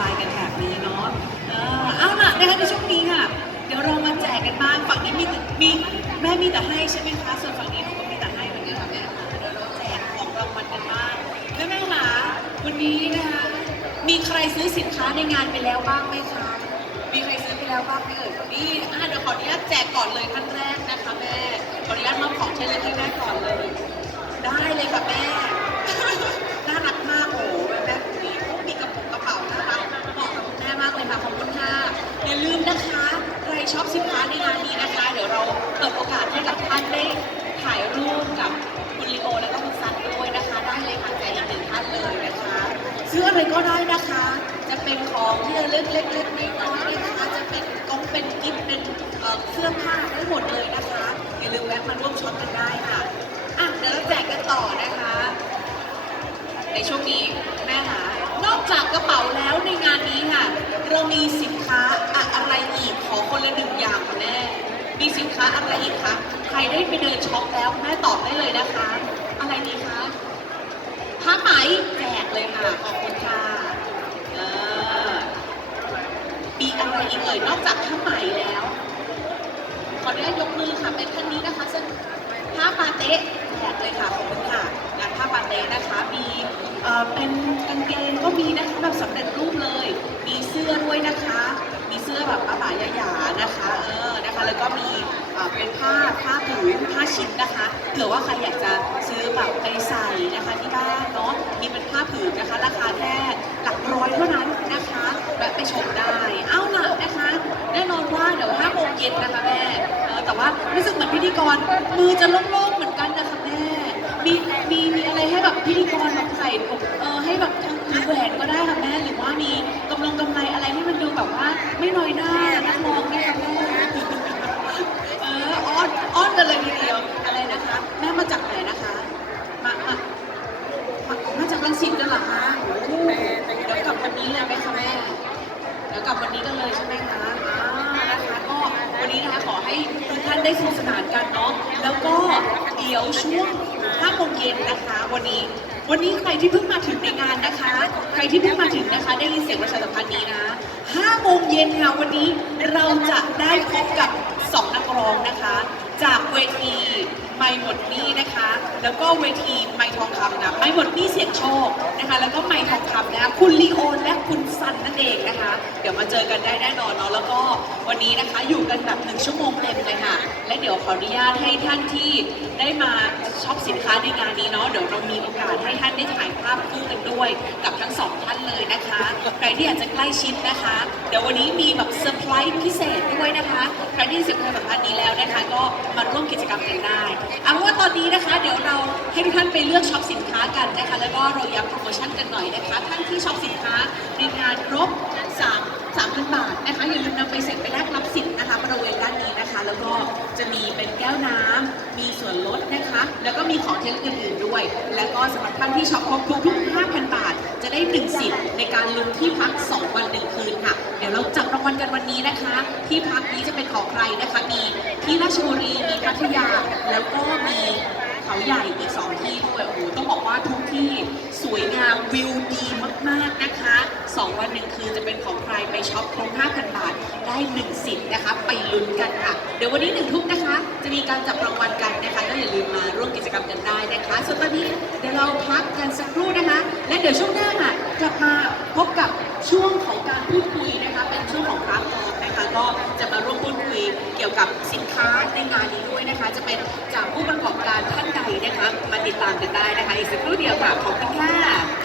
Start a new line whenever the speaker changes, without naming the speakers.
บายกันแบบนี้เนาะเออเอาล่ะนะคะในช่วงนี้ค่ะ เดี๋ยวเรามาแจกกันบ้างฝั่งนี้มีแต่มีแม่มีแต่ให้ใช่ไหมคะส่วนฝั่งนี้หนูก็มีแต่ให้เหมือนกันค่ะแม่เดี๋ยวเราแจกของรางวัลกันบ้างแม่แม่ค่ะวันนี้นะคะมีใครซื้อสินค้าในงานไปแล้วบ้างไหมคะมีใครซื้อไปแล้วบ้างไหมเอ่ยนี่อะเดี๋ยวขออนุญาตแจกก่อนเลยท่านแรกนะคะแม่ขออนุญาตมอบของเชิญเลยท่านแรกก่อนเลย ซื้ออะไรก็ได้นะคะ จะเป็นของที่ระลึกเล็กๆน้อยๆนะคะ จะเป็นกองเป็นกิฟต์เป็นเอ่อเสื้อผ้าได้หมดเลยนะคะ อย่าลืมแวะมาร่วมช็อปกันได้ค่ะอะเดี๋ยวเราแจกกันต่อนะคะ ในช่วงนี้แม่หานอกจากกระเป๋าแล้วในงานนี้ค่ะ เรามีสินค้าอะไรอีกขอคนละหนึ่งอย่างค่ะแม่มีสินค้าอะไรอีกคะใครได้ไปเดินช็อปแล้วแม่ตอบได้เลยนะคะ อะไรดีคะผ้าไหม ขอบคุณค่ะเออมีอะไรอีกเอ่ยนอกจากผ้าไหมแล้ว ขออนุญาตยกมือค่ะเป็นท่านนี้นะคะซึ่งผ้าปาเต๊ะแจกเลยค่ะขอบคุณค่ะงานผ้าปาเต๊ะนะคะมีเอ่อเป็นกางเกงก็มีนะคะแบบสำเร็จรูปเลย มีเสื้อด้วยนะคะ มีเสื้อแบบป้าป่ายายานะคะเออนะคะ แล้วก็มีเอ่อเป็นผ้าผ้า ผืนผ้าชิ้นนะคะเผื่อว่าใครอยากจะซื้อแบบไปใส่นะคะที่บ้านเนาะมีเป็นผ้าผืนนะคะ ราคาแค่หลักร้อยเท่านั้นนะคะแวะไปชมได้ เอาล่ะนะคะ แน่นอนว่าเดี๋ยว5โมงเย็นนะคะแม่เออแต่ว่ารู้สึกเหมือนพิธีกรมือจะโล่งๆเหมือนกันนะคะแม่มีมีมีอะไรให้แบบพิธีกรแบบใส่เออให้แบบมีแหวนก็ได้ค่ะแม่หรือว่ามี กับวันนี้กันเลยใช่ไหมคะอ่านะคะก็วันนี้นะคะขอให้ทุกท่านได้สนุกสนานกันเนาะแล้วก็เดี๋ยวช่วง5โมงเย็นนะคะ วันนี้ วันนี้ใครที่เพิ่งมาถึงในงานนะคะ ใครที่เพิ่งมาถึงนะคะ ได้ยินเสียงประชาสัมพันธ์นี้นะ5โมงเย็นค่ะวันนี้เราจะได้พบกับ 2 นักร้องนะคะ จากเวที ไม่หมดหนี้นะคะ แล้วก็เวทีไม่ทองคำนะไม่หมดหนี้เสียงโชคนะคะ แล้วก็ไม่ทองคำนะคะคุณลีโอและคุณซันนั่นเองนะคะ เดี๋ยวมาเจอกันได้แน่นอนเนาะแล้วก็วันนี้นะคะอยู่กันแบบหนึ่งชั่วโมงเต็มเลยค่ะ และเดี๋ยวขออนุญาตให้ท่านที่ได้มาช็อปสินค้าในงานนี้เนาะเดี๋ยวเรามีโอกาสให้ท่านได้ถ่ายภาพคู่กันด้วย กับทั้งสองท่านเลยนะคะ ใครที่อยากจะใกล้ชิดนะคะ เดี๋ยววันนี้มีแบบเซอร์ไพรส์พิเศษด้วยนะคะ ใครที่เสียงความสัมพันธ์นี้แล้วนะคะ ก็มาร่วมกิจกรรมกันได้เอาเป็นว่าตอนนี้นะคะ เดี๋ยวเราให้ทุกท่านไปเลือกช็อปสินค้ากันนะคะ แล้วก็เราย้ำโปรโมชั่นกันหน่อยนะคะ ท่านที่ช็อปสินค้าในงานครบ3 3,000บาทนะคะอย่าลืมนำไปเสร็จไปแลกรับสิทธิ์นะคะบริเวณด้านนี้นะคะ แล้วก็จะมีเป็นแก้วน้ำมีส่วนลดนะคะ แล้วก็มีของเทคอื่นๆด้วย แล้วก็สำหรับท่านที่ช็อปครบทุกๆ5,000 บาท ได้หนึ่งสิทธิ์ในการลุ้นที่พัก 2 วันหนึ่งคืนค่ะ เดี๋ยวเราจับรางวัลกันวันนี้นะคะ ที่พักนี้จะเป็นของใครนะคะ มีที่ราชบุรี มีพัทยา แล้วก็มีเขาใหญ่อีก2ที่ด้วยโอ้โหต้องบอกว่าทุกที่สวยงามวิวดีมากๆนะคะ 2 วันหนึ่งคืนจะเป็นของใครไปช็อปครบ5,000 บาท ได้1สิทธิ์นะคะ ไปลุ้นกันค่ะ เดี๋ยววันนี้หนึ่งทุ่มนะคะ จะมีการจับรางวัลกันนะคะ ก็อย่าลืมมาร่วมกิจกรรมกันได้นะคะ ส่วนตอนนี้เดี๋ยวเราพักกันสักครู่นะคะ และเดี๋ยวช่วงหน้าค่ะกลับมาพบกับช่วงของการพูดคุยนะคะ เป็นช่วงของคราฟต์ทอล์กนะคะ ก็จะมาร่วมพูดคุยเกี่ยวกับสินค้าในงานนี้ด้วยนะคะ จะเป็นจากผู้ประกอบการท่านใดนะคะ มาติดตามกันได้นะคะ อีกสักครู่เดียวค่ะ ขอบคุณค่ะ